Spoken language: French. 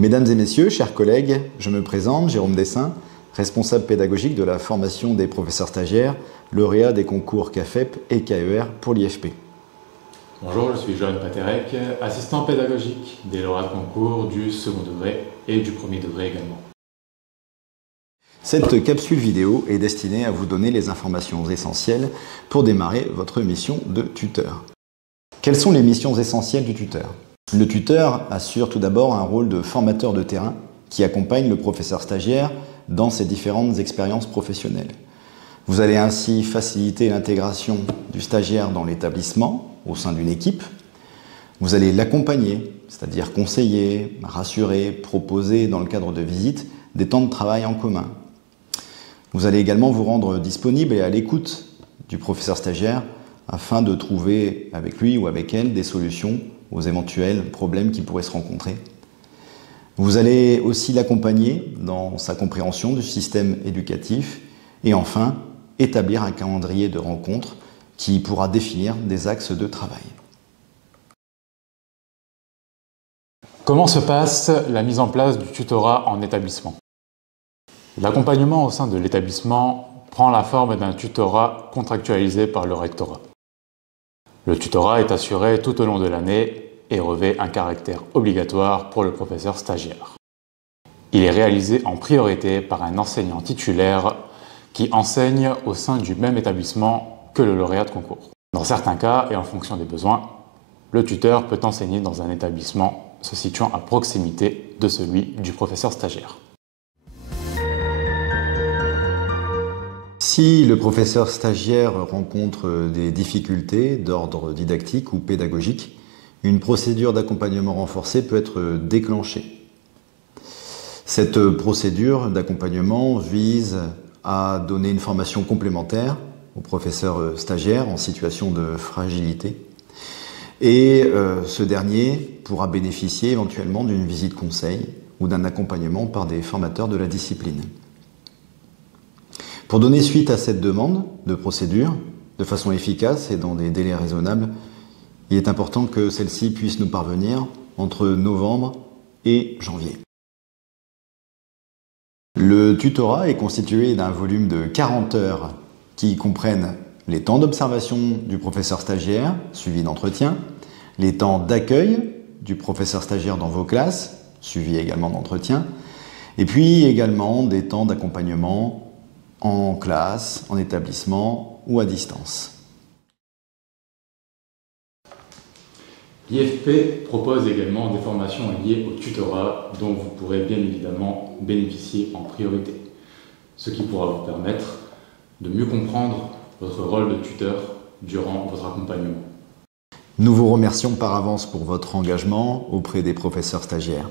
Mesdames et messieurs, chers collègues, je me présente, Jérôme Dessin, responsable pédagogique de la formation des professeurs stagiaires, lauréat des concours CAFEP et KER pour l'IFP. Bonjour, je suis Johan Paterek, assistant pédagogique des lauréats de concours du second degré et du premier degré également. Cette capsule vidéo est destinée à vous donner les informations essentielles pour démarrer votre mission de tuteur. Quelles sont les missions essentielles du tuteur ? Le tuteur assure tout d'abord un rôle de formateur de terrain qui accompagne le professeur stagiaire dans ses différentes expériences professionnelles. Vous allez ainsi faciliter l'intégration du stagiaire dans l'établissement, au sein d'une équipe. Vous allez l'accompagner, c'est-à-dire conseiller, rassurer, proposer dans le cadre de visites des temps de travail en commun. Vous allez également vous rendre disponible et à l'écoute du professeur stagiaire afin de trouver avec lui ou avec elle des solutions aux éventuels problèmes qui pourraient se rencontrer. Vous allez aussi l'accompagner dans sa compréhension du système éducatif et enfin établir un calendrier de rencontres qui pourra définir des axes de travail. Comment se passe la mise en place du tutorat en établissement ? L'accompagnement au sein de l'établissement prend la forme d'un tutorat contractualisé par le rectorat. Le tutorat est assuré tout au long de l'année et revêt un caractère obligatoire pour le professeur stagiaire. Il est réalisé en priorité par un enseignant titulaire qui enseigne au sein du même établissement que le lauréat de concours. Dans certains cas, et en fonction des besoins, le tuteur peut enseigner dans un établissement se situant à proximité de celui du professeur stagiaire. Si le professeur stagiaire rencontre des difficultés d'ordre didactique ou pédagogique, une procédure d'accompagnement renforcée peut être déclenchée. Cette procédure d'accompagnement vise à donner une formation complémentaire au professeur stagiaire en situation de fragilité et ce dernier pourra bénéficier éventuellement d'une visite conseil ou d'un accompagnement par des formateurs de la discipline. Pour donner suite à cette demande de procédure de façon efficace et dans des délais raisonnables, il est important que celle-ci puisse nous parvenir entre novembre et janvier. Le tutorat est constitué d'un volume de 40 heures qui comprennent les temps d'observation du professeur stagiaire, suivi d'entretien, les temps d'accueil du professeur stagiaire dans vos classes, suivi également d'entretien, et puis également des temps d'accompagnement en classe, en établissement ou à distance. L'IFP propose également des formations liées au tutorat dont vous pourrez bien évidemment bénéficier en priorité, ce qui pourra vous permettre de mieux comprendre votre rôle de tuteur durant votre accompagnement. Nous vous remercions par avance pour votre engagement auprès des professeurs stagiaires.